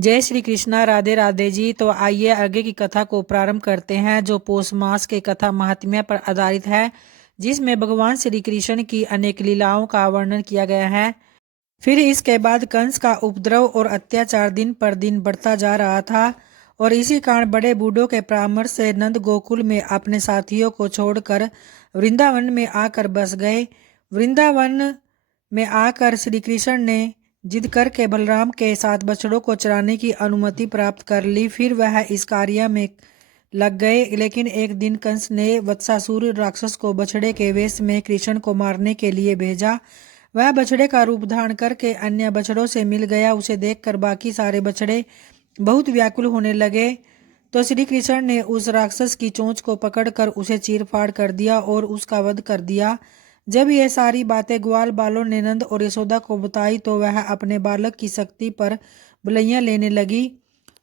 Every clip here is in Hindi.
जय श्री कृष्णा, राधे राधे जी। तो आइए आगे की कथा को प्रारंभ करते हैं, जो पौष मास के कथा महात्म्य पर आधारित है, जिसमें भगवान श्री कृष्ण की अनेक लीलाओं का वर्णन किया गया है। फिर इसके बाद कंस का उपद्रव और अत्याचार दिन पर दिन बढ़ता जा रहा था और इसी कारण बड़े बूढ़ों के परामर्श से नंद गोकुल में अपने साथियों को छोड़कर वृंदावन में आकर बस गए। वृंदावन में आकर श्री कृष्ण ने जिद करके बलराम के साथ बछड़ों को चराने की अनुमति प्राप्त कर ली। फिर वह इस कार्य में लग गए। लेकिन एक दिन कंस ने वत्सासुर राक्षस को बछड़े के वेश में कृष्ण को मारने के लिए भेजा। वह बछड़े का रूप धारण करके अन्य बछड़ों से मिल गया। उसे देखकर बाकी सारे बछड़े बहुत व्याकुल होने लगे। तो श्री कृष्ण ने उस राक्षस की चोंच को पकड़कर उसे चीर फाड़ कर दिया और उसका वध कर दिया। जब ये सारी बातें ग्वाल बालों ने नंद और यशोदा को बताई तो वह अपने बालक की शक्ति पर बुलैयां लेने लगी।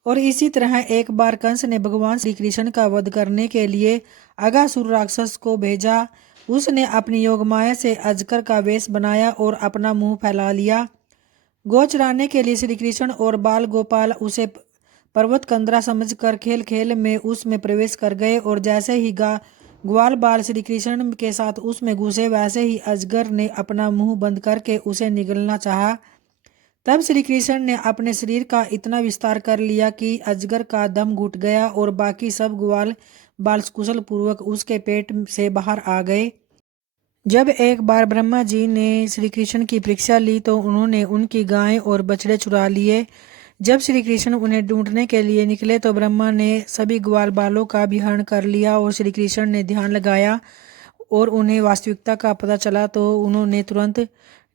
और इसी तरह एक बार कंस ने भगवान श्री कृष्ण का वध करने के लिए अगासुर राक्षस को भेजा। उसने अपनी योगमाया से अजगर का वेश बनाया और अपना मुंह फैला लिया। गौ चराने के लिए श्री कृष्ण और बाल गोपाल उसे पर्वत कंदरा समझकर खेल खेल में उसमें प्रवेश कर गए और जैसे ही ग्वाल बाल श्री कृष्ण के साथ उसमें घुसे, वैसे ही अजगर ने अपना मुंह बंद करके उसे निगलना चाहा। तब श्री कृष्ण ने अपने शरीर का इतना विस्तार कर लिया कि अजगर का दम घुट गया और बाकी सब ग्वाल बाल कुशल पूर्वक उसके पेट से बाहर आ गए। जब एक बार ब्रह्मा जी ने श्री कृष्ण की परीक्षा ली तो उन्होंने उनकी गायें और बछड़े चुरा लिए। जब श्री कृष्ण उन्हें ढूंढने के लिए निकले तो ब्रह्मा ने सभी ग्वाल बालों का भी हरण कर लिया और श्री कृष्ण ने ध्यान लगाया और उन्हें वास्तविकता का पता चला तो उन्होंने तुरंत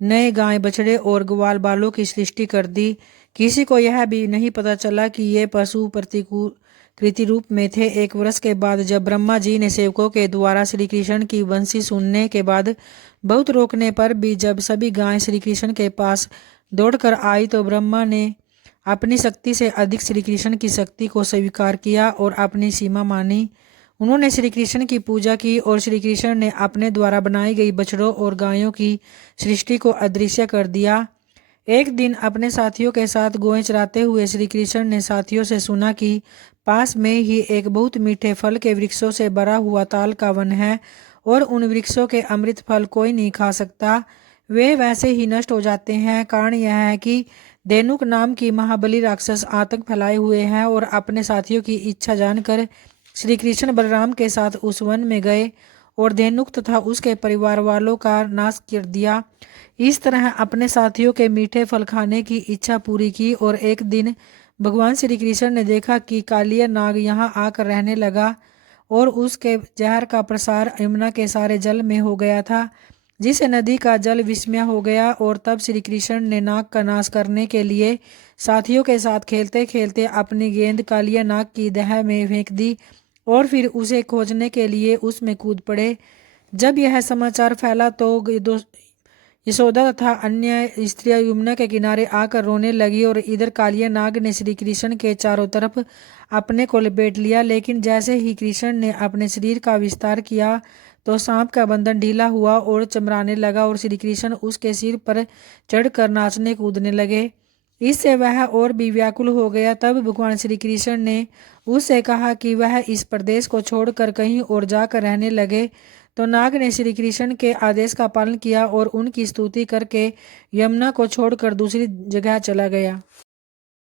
नए गाय बछड़े और ग्वाल बालों की सृष्टि कर दी। किसी को यह भी नहीं पता चला कि ये पशु प्रतिकृति रूप में थे। एक वर्ष के बाद जब ब्रह्मा जी ने सेवकों के द्वारा श्री कृष्ण की बंसी सुनने के बाद बहुत रोकने पर भी जब सभी गायें श्री कृष्ण के पास दौड़कर आई तो ब्रह्मा ने अपनी शक्ति से अधिक श्री कृष्ण की शक्ति को स्वीकार किया और अपनी सीमा मानी। उन्होंने श्री कृष्ण की पूजा की और श्री कृष्ण ने अपने द्वारा बनाई गई बछड़ों और गायों की सृष्टि को अदृश्य कर दिया। एक दिन अपने साथियों के साथ गौएं चराते हुए श्री कृष्ण ने साथियों से सुना कि पास में ही एक बहुत मीठे फल के वृक्षों से भरा हुआ ताल का वन है और उन वृक्षों के अमृत फल कोई नहीं खा सकता, वे वैसे ही नष्ट हो जाते हैं। कारण यह है कि धेनुक नाम की महाबली राक्षस आतंक फैलाए हुए हैं। और अपने साथियों की इच्छा जानकर श्री कृष्ण बलराम के साथ उस वन में गए और धेनुक तथा उसके परिवार वालों का नाश कर दिया। इस तरह अपने साथियों के मीठे फल खाने की इच्छा पूरी की। और एक दिन भगवान श्री कृष्ण ने देखा कि कालिया नाग यहाँ आकर रहने लगा और उसके जहर का प्रसार यमुना के सारे जल में हो गया था, जिससे नदी का जल विस्मय हो गया। और तब श्री कृष्ण ने नाग का नाश करने के लिए साथियों के साथ खेलते खेलते अपनी गेंद कालिया नाग की दह में फेंक दी और फिर उसे खोजने के लिए उसमें कूद पड़े। जब यह समाचार फैला तो यशोदा तथा अन्य स्त्रियां यमुना के किनारे आकर रोने लगी और इधर कालिया नाग ने श्री कृष्ण के चारों तरफ अपने को लपेट लिया। लेकिन जैसे ही कृष्ण ने अपने शरीर का विस्तार किया तो सांप का बंधन ढीला हुआ और चमराने लगा और श्री कृष्ण उसके सिर पर चढ़कर नाचने कूदने लगे। इससे वह और भी व्याकुल हो गया। तब भगवान श्री कृष्ण ने उससे कहा कि वह इस प्रदेश को छोड़कर कहीं और जाकर रहने लगे। तो नाग ने श्री कृष्ण के आदेश का पालन किया और उनकी स्तुति करके यमुना को छोड़कर दूसरी जगह चला गया।